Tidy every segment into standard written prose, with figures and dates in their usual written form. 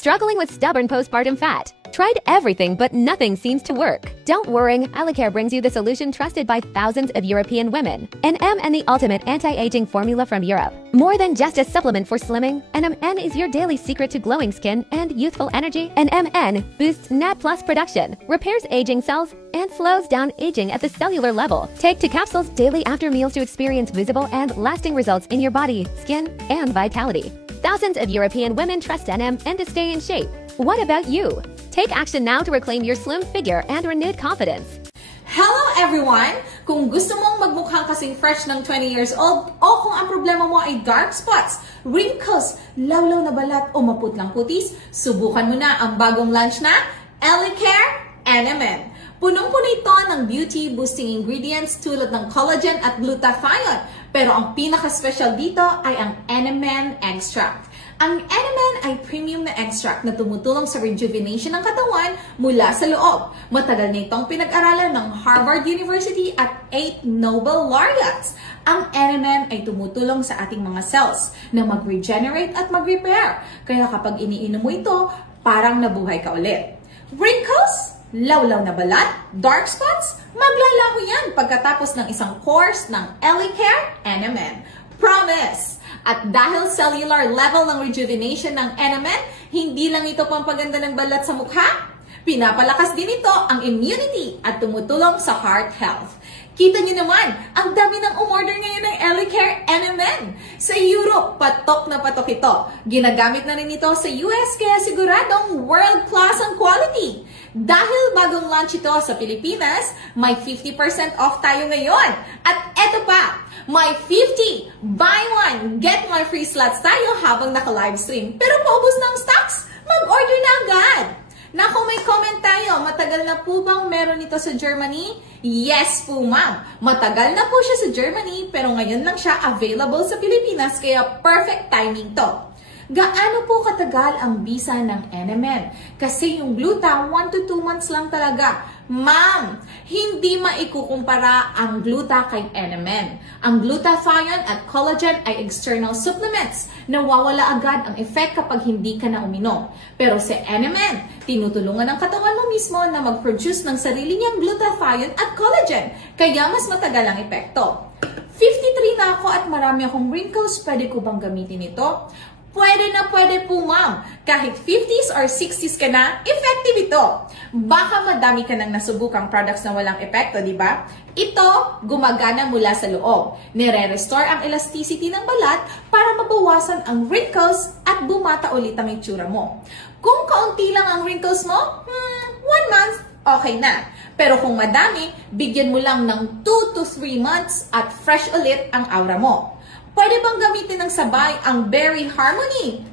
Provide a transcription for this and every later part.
Struggling with stubborn postpartum fat? Tried everything but nothing seems to work. Don't worry, Elicare brings you the solution trusted by thousands of European women. NMN, the ultimate anti-aging formula from Europe. More than just a supplement for slimming, NMN is your daily secret to glowing skin and youthful energy. NMN boosts NAD+ production, repairs aging cells, and slows down aging at the cellular level. Take 2 capsules daily after meals to experience visible and lasting results in your body, skin, and vitality. Thousands of European women trust NMN to stay in shape. What about you? Take action now to reclaim your slim figure and renewed confidence. Hello everyone! Kung gusto mong magmukhang kasing fresh ng 20 years old o kung ang problema mo ay dark spots, wrinkles, lawlaw na balat o maputlang putis, subukan mo na ang bagong launch na Elicare NMN. Punong-puno ito ng beauty-boosting ingredients tulad ng collagen at glutathione. Pero ang pinaka-special dito ay ang NMN Extract. Ang NMN ay premium na extract na tumutulong sa rejuvenation ng katawan mula sa loob. Matagal na itong pinag-aralan ng Harvard University at 8 Nobel laureates. Ang NMN ay tumutulong sa ating mga cells na mag-regenerate at mag-repair. Kaya kapag iniinom mo ito, parang nabuhay ka ulit. Wrinkles? Lawlaw na balat? Dark spots? Maglalaho yan pagkatapos ng isang course ng Elicare NMN. Promise! At dahil cellular level ng rejuvenation ng NMN, hindi lang ito pampaganda ng balat sa mukha, pinapalakas din ito ang immunity at tumutulong sa heart health. Kita nyo naman, ang dami ng umorder ngayon ng Elicare NMN. Sa Europe, patok na patok ito. Ginagamit na rin ito sa US kaya siguradong world-class ang quality. Dahil bagong launch ito sa Pilipinas, may 50% off tayo ngayon. At eto pa, may 50 buy one, get one free slots tayo habang naka-livestream. Pero paubos na ang stocks, mag-order na agad. Na kung may comment tayo, matagal na po bang meron ito sa Germany? Yes po ma'am, matagal na po siya sa Germany pero ngayon lang siya available sa Pilipinas kaya perfect timing to. Gaano po katagal ang visa ng NMN? Kasi yung gluta, 1 to 2 months lang talaga. Ma'am, hindi maikukumpara ang gluta kay NMN. Ang glutathione at collagen ay external supplements. Nawawala agad ang effect kapag hindi ka na uminom. Pero si NMN, tinutulungan ng katawan mo mismo na mag-produce ng sarili niyang glutathione at collagen. Kaya mas matagal ang epekto. 53 na ako at marami akong wrinkles. Pwede ko bang gamitin ito? Pwede na pwede po ma'am. Kahit 50s or 60s ka na, effective ito. Baka madami ka nang nasubukang products na walang epekto, di ba? Ito, gumagana mula sa loob. Nire-restore ang elasticity ng balat para mabawasan ang wrinkles at bumata ulit ang itsura mo. Kung kaunti lang ang wrinkles mo, 1 month, okay na. Pero kung madami, bigyan mo lang ng 2 to 3 months at fresh ulit ang aura mo. Pwede bang gamitin ng sabay ang Berry Harmony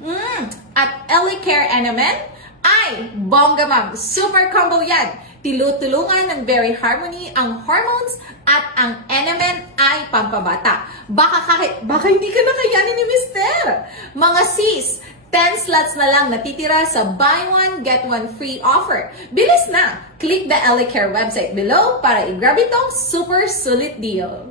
at Elicare NMN? Ay, bongga ma'am! Super combo yan! Tilutulungan ng Berry Harmony ang hormones at ang NMN ay pampabata. Baka hindi ka nakayanin ni Mister! Mga sis, 10 slots na lang natitira sa buy one, get one free offer. Bilis na! Click the Elicare website below para i-grab itong super sulit deal.